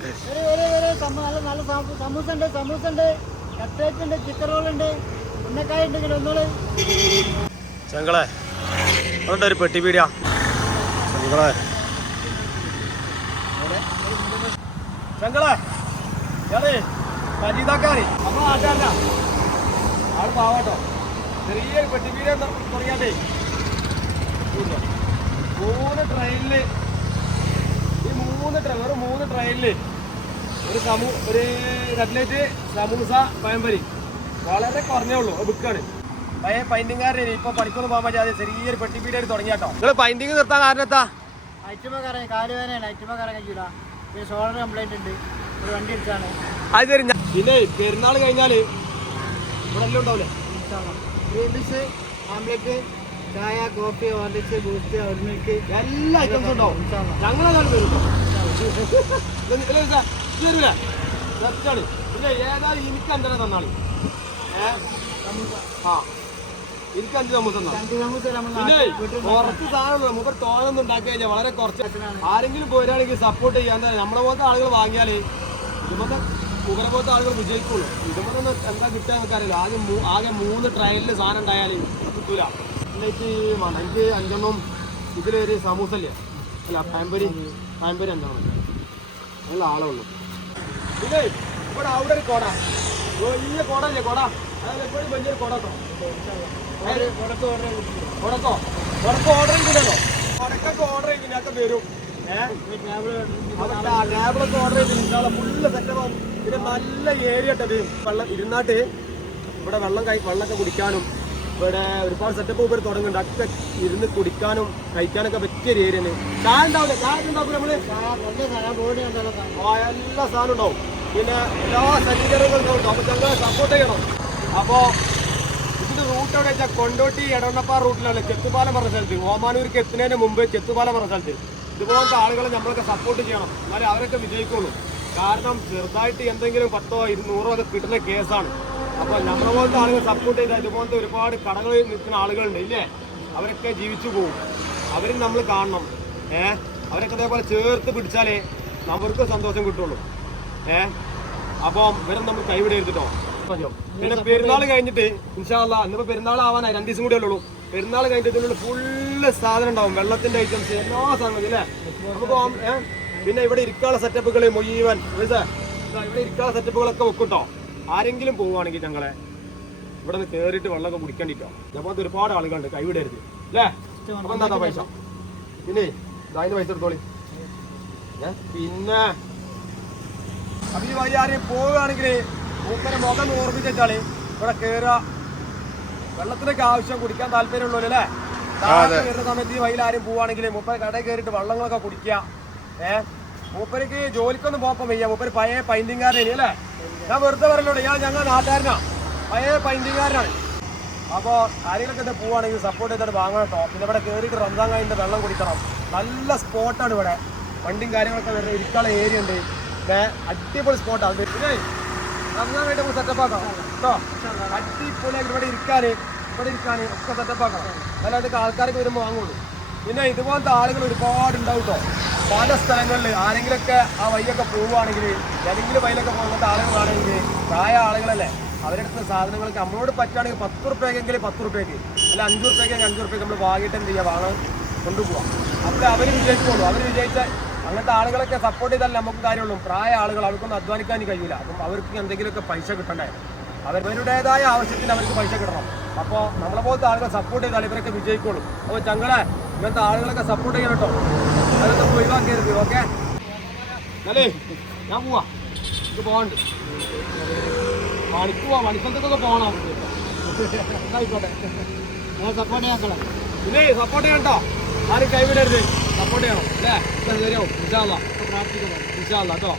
നല്ല നല്ല സമൂ- സമൂസ ഉണ്ട് സമൂസ ഉണ്ട് കട്ട്ലേറ്റ് ഉണ്ട്. ചിക്കൻ റോൾ ഉണ്ട് ഉന്നക്കായ ഉണ്ടെങ്കിൽ ഒന്നോൾ ചെങ്കളെ അതുകൊണ്ട് ഒരു പെട്ടി പീടിയ. ചെങ്കളെ. ചെങ്കളെ ഏതേ മജീദാക്കാരി. അപ്പൊ ആട്ടാണ്ട ആൾ പാവാട്ടോ. ചെറിയൊരു പെട്ടി പീടിയ തുടങ്ങിയാട്ടേ മൂന്ന് ട്രെയിനിൽ ഈ മൂന്ന് ട്രെയിൻ വെറും മൂന്ന് ട്രെയിനിൽ ഒരു സമൂ ഒരു കട്ട്ലേറ്റ് സമൂസ പയമ്പരി വളരെ കുറഞ്ഞേ ഉള്ളൂ. ബുക്കാണ് പഴയ പൈന്റിങ്കാരനെ ഇപ്പൊ പണിക്കൊന്നും പോകാൻ പറ്റാതെ ചെറിയൊരു പെട്ടിപ്പീടിയായിട്ട് തുടങ്ങിയാട്ടോ നിങ്ങൾ പൈന്റിങ് നിർത്താൻ കാരണം എത്താ അയറ്റുമ്പോ കറങ്ങി കാലുവേദനയാണ് അയറ്റുമ്പോ കറങ്ങി ചൂടാ പിന്നെ ഷോൾഡർ കംപ്ലൈന്റ് ഉണ്ട്. ഒരു വണ്ടി ഇടിച്ചാണ്. അത് ശരി പിന്നെ പെരുന്നാൾ കഴിഞ്ഞാൽ ഇവിടെ എല്ലാം ഉണ്ടാവില്ലേ ഗ്രീൻ പീസ് ആംബ്ലേറ്റ് ചായ കോഫി ഓറഞ്ച് ബൂസ്റ്റ് ഒരു മിൽക്ക് എല്ലാ ഐറ്റംസും ഉണ്ടാവും. ഞങ്ങളെല്ലാം വരും എനിക്ക് ആ അഞ്ച് നമുക്ക് കുറച്ച് സാധനം മൂപ്പർ തോനൊന്നും ഉണ്ടാക്കി വളരെ കുറച്ച് ആരെങ്കിലും പോരാണെങ്കിൽ സപ്പോർട്ട് ചെയ്യാൻ തന്നെ നമ്മളെ പോലത്തെ ആളുകൾ വാങ്ങിയാൽ ഇതുപോലെ പോലത്തെ ആളുകൾ വിജയിക്കുള്ളൂ ഇതുപോലെ എന്താ കിട്ടുക നമുക്ക് ആകെ ആകെ മൂന്ന് ട്രയലിൽ സാധനം ഉണ്ടായാൽ കിട്ടൂല എനിക്ക് അഞ്ചെണ്ണം ഇതിലൊരു സമൂസ ഇല്ലേ അല്ല പാമ്പരി പാമ്പരി അഞ്ചെണ്ണം നല്ല ആളേ ഉള്ളൂ ഇവിടെ അവിടെ ഒരു കോട. വലിയ കോട. ഇല്ലേ കോട അതായത് എപ്പോഴും വലിയൊരു ഓർഡർ ചെയ്തില്ലല്ലോ ഓർഡർ ചെയ്തിനൊക്കെ വരും. ഓർഡർ ചെയ്തിട്ടുള്ള ഫുള്ള് സെറ്റപ്പ് പിന്നെ നല്ല ഏരിയ ഇട്ടത്. വെള്ളം ഇരുന്നാട്ട് ഇവിടെ വെള്ളം കൈ വെള്ളമൊക്കെ കുടിക്കാനും ഇവിടെ ഒരുപാട് സെറ്റപ്പ് ഇവർ തുടങ്ങുന്നുണ്ട്. അതൊക്കെ ഇരുന്ന് കുടിക്കാനും കഴിക്കാനൊക്കെ പറ്റിയ ഒരു ഏരിയ ചായ ഉണ്ടാവില്ല ചായ ഉണ്ടാക്കും നമ്മൾ? സാധനം എല്ലാ സാധനവും ഉണ്ടാവും. പിന്നെ എല്ലാ സജ്ജീകരണങ്ങളും ഉണ്ടാവും. അങ്ങനെ സപ്പോർട്ട് ചെയ്യണം. അപ്പോ ഇതിന്റെ റൂട്ട് എവിടെ വെച്ചാൽ കൊണ്ടോട്ടി എടവണ്ണപ്പാറ റൂട്ടിലാണ് ചെത്തുപാലം പറഞ്ഞ സ്ഥലത്ത്. ഓമാനൂർക്ക് എത്തുന്നതിന് മുമ്പ് ചെത്തുപാലം പറഞ്ഞ സ്ഥലത്ത്. ഇതുപോലത്തെ ആളുകളെ നമ്മളൊക്കെ സപ്പോർട്ട് ചെയ്യണം. എന്നാലേ അവരൊക്കെ വിജയിക്കുള്ളൂ. കാരണം ചെറുതായിട്ട് എന്തെങ്കിലും പത്തോ ഇരുന്നൂറോ ഒക്കെ കിട്ടുന്ന കേസാണ് അപ്പൊ നമ്മളെ പോലത്തെ ആളുകൾ സപ്പോർട്ട് ചെയ്താൽ ഇതുപോലത്തെ ഒരുപാട് കടകളിൽ നിൽക്കുന്ന ആളുകളുണ്ട് ഇല്ലേ? അവരൊക്കെ ജീവിച്ചു പോകും. അവരും നമ്മൾ കാണണം. ഏഹ് അവരൊക്കെ അതേപോലെ ചേർത്ത് പിടിച്ചാലേ നമുക്ക് സന്തോഷം കിട്ടുള്ളൂ. ഏ? അപ്പം ഇവരും നമ്മൾ കൈവിടരുത് കേട്ടോ പിന്നെ പെരുന്നാൾ കഴിഞ്ഞിട്ട് ഇൻഷാല്ല ഇന്നിപ്പോ പെരുന്നാൾ ആവാനായി രണ്ടു ദിവസം കൂടെ ഉള്ളൂ. പെരുന്നാൾ കഴിഞ്ഞിട്ട് ഇതിനുള്ള ഫുള്ള് സാധനം ഉണ്ടാവും. വെള്ളത്തിന്റെ ഐറ്റംസ് എല്ലാ സാധനങ്ങളും ഇല്ലേ? നമുക്ക് പിന്നെ ഇവിടെ ഇരിക്കാനുള്ള സെറ്റപ്പുകൾ മുഴുവൻ ഇവിടെ ഇരിക്കാനുള്ള സെറ്റപ്പുകളൊക്കെ വെക്കൂട്ടോ ആരെങ്കിലും പോവുകയാണെങ്കിൽ ഞങ്ങളെ ഇവിടെ നിന്ന് കയറിയിട്ട് വെള്ളമൊക്കെ കുടിക്കേണ്ടിട്ടോ ഞമ്മക്ക് ഒരുപാട് ആളുകളുണ്ട് കൈവിടരുത്. അല്ലേ? അപ്പൊ എന്താ പൈസ? പിന്നെ ഇതായിരുന്നു പൈസ എടുത്തോളി? പിന്നെ അപ്പൊ ഈ വഴി ആരെയും പോവുകയാണെങ്കിൽ മൂപ്പരെ മുഖം ഓർമ്മിച്ചിട്ടാണ് ഇവിടെ കയറുക വെള്ളത്തിനൊക്കെ ആവശ്യം കുടിക്കാൻ താല്പര്യമുള്ളൂ അല്ലേ? കയറുന്ന വരുന്ന സമയത്ത് ഈ വഴിയിൽ ആരും പോവുകയാണെങ്കിൽ മൂപ്പര് കടയിൽ കയറിയിട്ട് വെള്ളങ്ങളൊക്കെ കുടിക്കുക. ഏഹ് മൂപ്പരക്ക് ജോലിക്കൊന്നും പോകാൻ വയ്യ. മൂപ്പര് പഴയ പൈന്റിങ്കാരനെ അല്ലേ? ഞാൻ വെറുതെ പറയലോടെ ഞാൻ ഞങ്ങൾ നാട്ടുകാരനാ. പഴയ പൈന്തികാരനാണ് അപ്പോൾ കാര്യങ്ങളൊക്കെ ഇത് പോവുകയാണെങ്കിൽ സപ്പോർട്ട് ചെയ്തിട്ട് വാങ്ങണം കേട്ടോ. പിന്നെ ഇവിടെ കയറിയിട്ട് റംസാൻ കഴിഞ്ഞിട്ട് വെള്ളം കുടിക്കണം. നല്ല സ്പോട്ടാണ് ഇവിടെ. വണ്ടിയും കാര്യങ്ങളൊക്കെ വരുന്നത് ഇരിക്കാനുള്ള ഏരിയ ഉണ്ട്. പിന്നെ അടിപൊളി സ്പോട്ടാണ് പിന്നെ റംസാൻ കായിട്ട് നമുക്ക് സെറ്റപ്പ് ആക്കാം. കേട്ടോ? അടിപൊളിയായിട്ട് ഇവിടെ ഇരിക്കാൻ ഇവിടെ ഇരിക്കാൻ ഒക്കെ സെറ്റപ്പ് ആക്കണം. അല്ലാണ്ട് ആൾക്കാരൊക്കെ വരുമ്പോൾ വാങ്ങുള്ളൂ. പിന്നെ ഇതുപോലത്തെ ആളുകൾ ഒരുപാട് ഉണ്ടാവും കേട്ടോ. പല സ്ഥലങ്ങളിൽ ആരെങ്കിലൊക്കെ ആ വഴിയൊക്കെ പോവുകയാണെങ്കിൽ ഏതെങ്കിലും വഴിയിലൊക്കെ പോകുന്ന ആളുകളാണെങ്കിൽ പ്രായ ആളുകളല്ലേ അവരെടുത്ത സാധനങ്ങൾക്ക് നമ്മളോട് പറ്റുകയാണെങ്കിൽ പത്ത് റുപ്യക്കെങ്കിൽ പത്ത് റുപ്യക്ക് അല്ല അഞ്ച് റുപ്യക്കെങ്കിൽ അഞ്ച് റുപ്യക്ക് നമ്മൾ വാങ്ങിയിട്ട് എന്ത് ചെയ്യുക വാങ്ങാൻ കൊണ്ടുപോകാം അപ്പോൾ അവർ വിജയിച്ചോളൂ അവർ വിജയിച്ച അങ്ങനത്തെ ആളുകളൊക്കെ സപ്പോർട്ട് ചെയ്താൽ നമുക്ക് കാര്യമുള്ളൂ. പ്രായ ആളുകൾ അവർക്കൊന്നും അധ്വാനിക്കാൻ കഴിയില്ല അപ്പം അവർക്ക് എന്തെങ്കിലുമൊക്കെ പൈസ കിട്ടണ്ടേ? അവരവരുടേതായ ആവശ്യത്തിന് അവർക്ക് പൈസ കിട്ടണം. അപ്പോൾ നമ്മളെ പോലത്തെ ആളുകൾ സപ്പോർട്ട് ചെയ്താൽ ഇവരൊക്കെ വിജയിക്കുള്ളൂ അപ്പോൾ ചങ്ങളെ ഇങ്ങനത്തെ ആളുകളൊക്കെ സപ്പോർട്ട് ചെയ്യണം കേട്ടോ. അതൊക്കെ ഒഴിവാക്കരുത് ഓക്കെ അല്ലേ ഞാൻ പോവാ. ഇത് പോകണ്ട് പണിക്ക് പോവാം. പണിക്കത്തൊക്കെ പോകണം ആയിക്കോട്ടെ ഞാൻ സപ്പോർട്ട് ചെയ്യാക്കളെ ഇല്ലേ സപ്പോർട്ട് ചെയ്യണം കേട്ടോ. ആരും കൈവിടരുത്. സപ്പോർട്ട് ചെയ്യണം. അല്ലേ? ശരിയാവും. ഇൻഷാല്ല പ്രാർത്ഥിക്കണം ഇൻഷാല്ല കേട്ടോ.